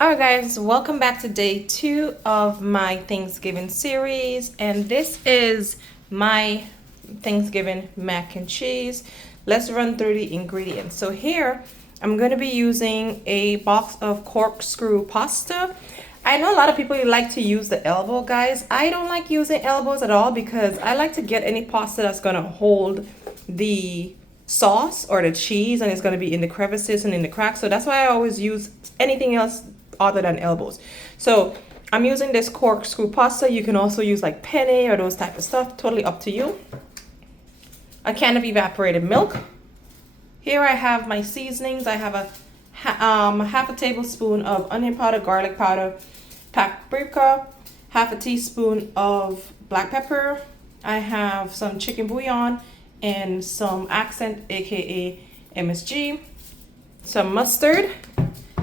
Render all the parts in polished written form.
Alright guys, welcome back to day 2 of my Thanksgiving series, and this is my Thanksgiving mac and cheese. Let's run through the ingredients. So here I'm going to be using a box of corkscrew pasta. I know a lot of people like to use the elbow, guys. I don't like using elbows at all because I like to get any pasta that's going to hold the sauce or the cheese, and it's going to be in the crevices and in the cracks. So that's why I always use anything else other than elbows. So I'm using this corkscrew pasta. You can also use like penne or those type of stuff, totally up to you. A can of evaporated milk. Here I have my seasonings. I have a half a tablespoon of onion powder, garlic powder, paprika, half a teaspoon of black pepper. I have some chicken bouillon and some accent, aka MSG, some mustard,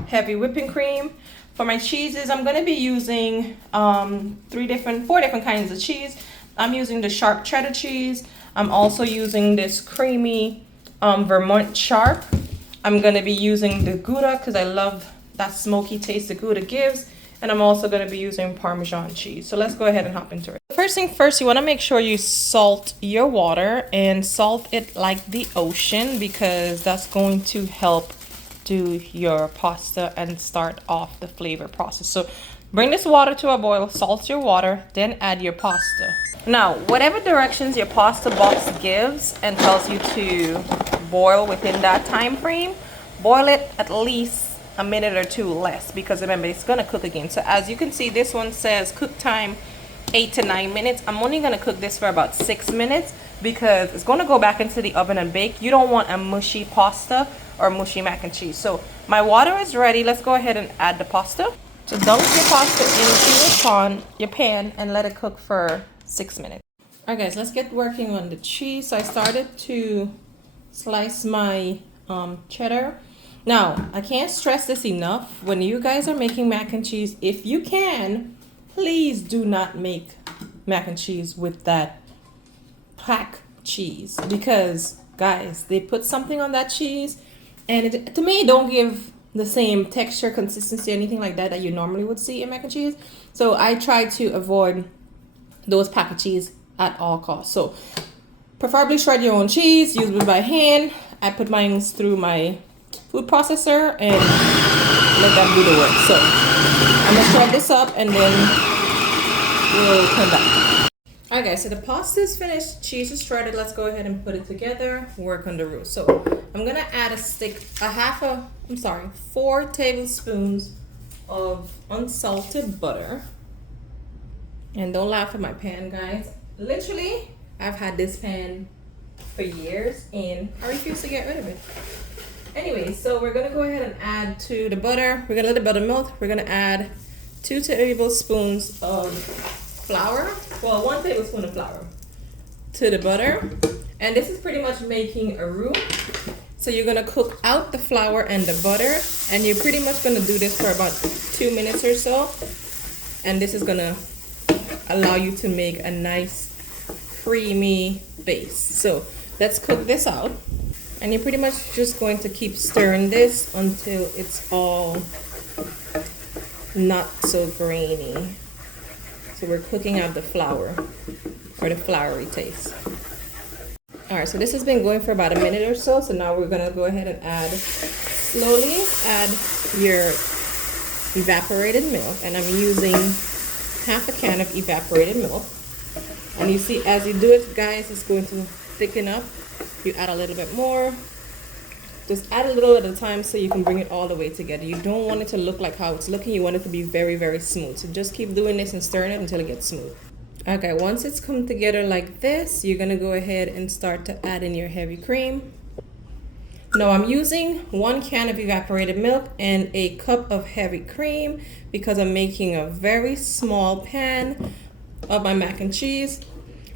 heavy whipping cream. For my cheeses, I'm going to be using 4 different kinds of cheese. I'm using the sharp cheddar cheese. I'm also using this creamy Vermont sharp. I'm going to be using the Gouda because I love that smoky taste the Gouda gives. And I'm also going to be using Parmesan cheese. So let's go ahead and hop into it. First thing first, you want to make sure you salt your water and salt it like the ocean, because that's going to help do your pasta and start off the flavor process. So bring this water to a boil, salt your water, then add your pasta. Now, whatever directions your pasta box gives and tells you to boil within that time frame, boil it at least a minute or 2 less, because remember, it's going to cook again. So as you can see, this one says cook time 8 to 9 minutes. I'm only going to cook this for about 6 minutes because it's going to go back into the oven and bake. You don't want a mushy pasta or mushy mac and cheese. So my water is ready. Let's go ahead and add the pasta. So dunk your pasta into your pan and let it cook for 6 minutes. All right guys, let's get working on the cheese. So I started to slice my cheddar. Now, I can't stress this enough. When you guys are making mac and cheese, if you can, please do not make mac and cheese with that pack cheese, because guys, they put something on that cheese and it, to me, don't give the same texture, consistency, anything like that that you normally would see in mac and cheese. So I try to avoid those pack of cheese at all costs. So preferably shred your own cheese, use it by hand. I put mine through my food processor and let that do the work. So I'm gonna shred this up and then we'll come back. Alright guys, so the pasta is finished, cheese is shredded. Let's go ahead and put it together, work on the roux. So I'm gonna add 4 tablespoons of unsalted butter. And don't laugh at my pan, guys. Literally, I've had this pan for years and I refuse to get rid of it. Anyway, so we're gonna go ahead and add to the butter. We're gonna let the butter melt. We're gonna add 2 tablespoons of flour. Well, 1 tablespoon of flour to the butter. And this is pretty much making a roux. So you're gonna cook out the flour and the butter, and you're pretty much gonna do this for about 2 minutes or so. And this is gonna allow you to make a nice creamy base. So let's cook this out. And you're pretty much just going to keep stirring this until it's all not so grainy. So we're cooking out the flour, or the floury taste. All right, so this has been going for about a minute or so. So now we're gonna go ahead and slowly add your evaporated milk. And I'm using half a can of evaporated milk. And you see, as you do it, guys, it's going to thicken up. You add a little bit more. Just add a little at a time so you can bring it all the way together. You don't want it to look like how it's looking. You want it to be very, very smooth. So just keep doing this and stirring it until it gets smooth. Okay, once it's come together like this, you're gonna go ahead and start to add in your heavy cream. Now I'm using 1 can of evaporated milk and a cup of heavy cream because I'm making a very small pan of my mac and cheese.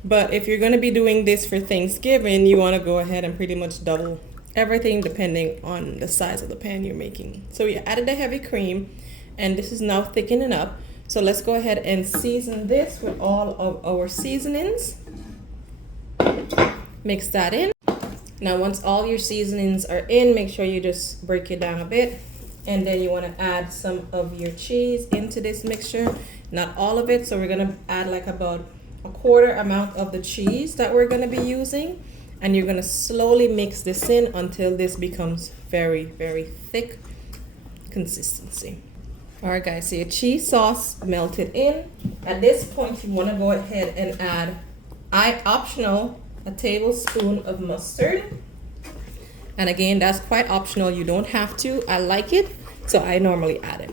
But if you're gonna be doing this for Thanksgiving, you wanna go ahead and pretty much double everything depending on the size of the pan you're making. So we added the heavy cream and this is now thickening up. So let's go ahead and season this with all of our seasonings. Mix that in. Now once all your seasonings are in, make sure you just break it down a bit. And then you want to add some of your cheese into this mixture. Not all of it, so we're going to add like about a quarter amount of the cheese that we're going to be using. And you're going to slowly mix this in until this becomes very, very thick consistency. All right, guys, so your cheese sauce melted in. At this point, you want to go ahead and add, optional, a tablespoon of mustard. And again, that's quite optional. You don't have to. I like it, so I normally add it.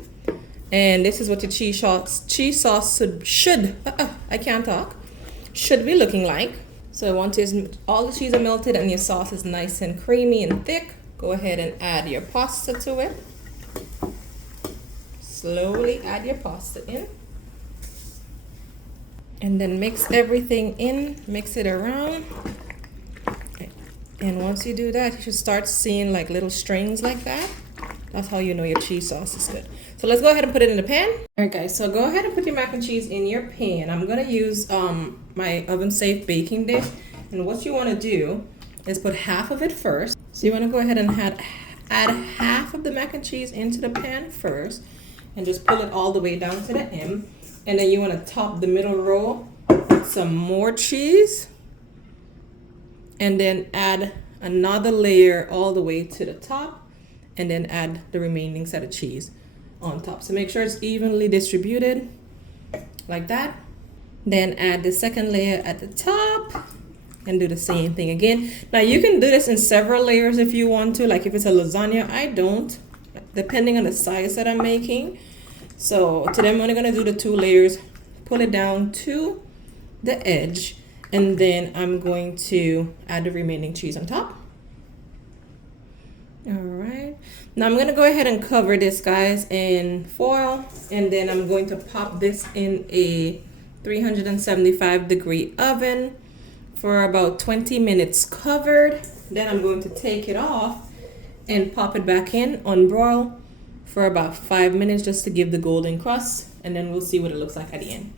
And this is what your cheese sauce should I can't talk, should be looking like. So once all the cheese are melted and your sauce is nice and creamy and thick, go ahead and add your pasta to it. Slowly add your pasta in. And then mix everything in, mix it around. And once you do that, you should start seeing like little strings like that. That's how you know your cheese sauce is good. So let's go ahead and put it in the pan. All right, guys, so go ahead and put your mac and cheese in your pan. I'm gonna use my oven-safe baking dish. And what you wanna do is put half of it first. So you wanna go ahead and add half of the mac and cheese into the pan first and just pull it all the way down to the end. And then you wanna top the middle row with some more cheese. And then add another layer all the way to the top, and then add the remaining set of cheese on top. So make sure it's evenly distributed like that. Then add the second layer at the top and do the same thing again. Now you can do this in several layers if you want to, like if it's a lasagna. I don't, depending on the size that I'm making. So today I'm only gonna do the 2 layers, pull it down to the edge. And then I'm going to add the remaining cheese on top. All right. Now I'm gonna go ahead and cover this, guys, in foil. And then I'm going to pop this in a 375-degree oven for about 20 minutes covered. Then I'm going to take it off and pop it back in, unbroil for about 5 minutes just to give the golden crust. And then we'll see what it looks like at the end.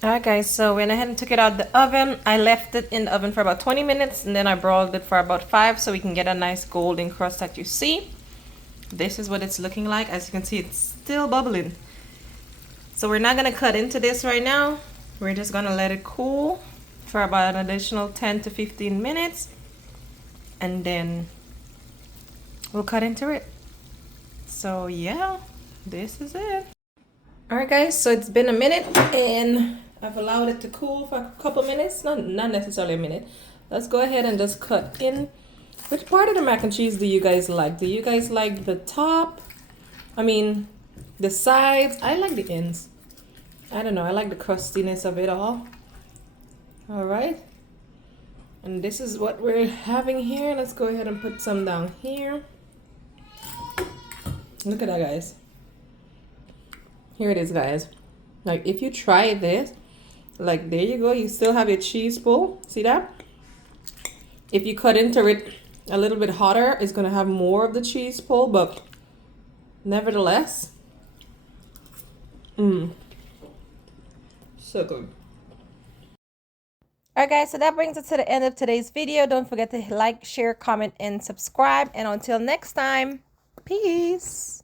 Alright, guys, so went ahead and took it out of the oven. I left it in the oven for about 20 minutes and then I broiled it for about 5 so we can get a nice golden crust that you see. This is what it's looking like. As you can see, it's still bubbling. So we're not going to cut into this right now. We're just going to let it cool for about an additional 10 to 15 minutes. And then we'll cut into it. So yeah, this is it. Alright, guys, so it's been a minute and I've allowed it to cool for a couple minutes, not necessarily a minute. Let's go ahead and just cut in. Which part of the mac and cheese do you guys like? Do you guys like the top? I mean, the sides? I like the ends. I don't know, I like the crustiness of it all. All right. And this is what we're having here. Let's go ahead and put some down here. Look at that, guys. Here it is, guys. Like, if you try this, like, there you go. You still have your cheese pull. See that? If you cut into it a little bit hotter, it's going to have more of the cheese pull, but nevertheless, so good. Alright, guys, so that brings us to the end of today's video. Don't forget to like, share, comment, and subscribe. And until next time, peace.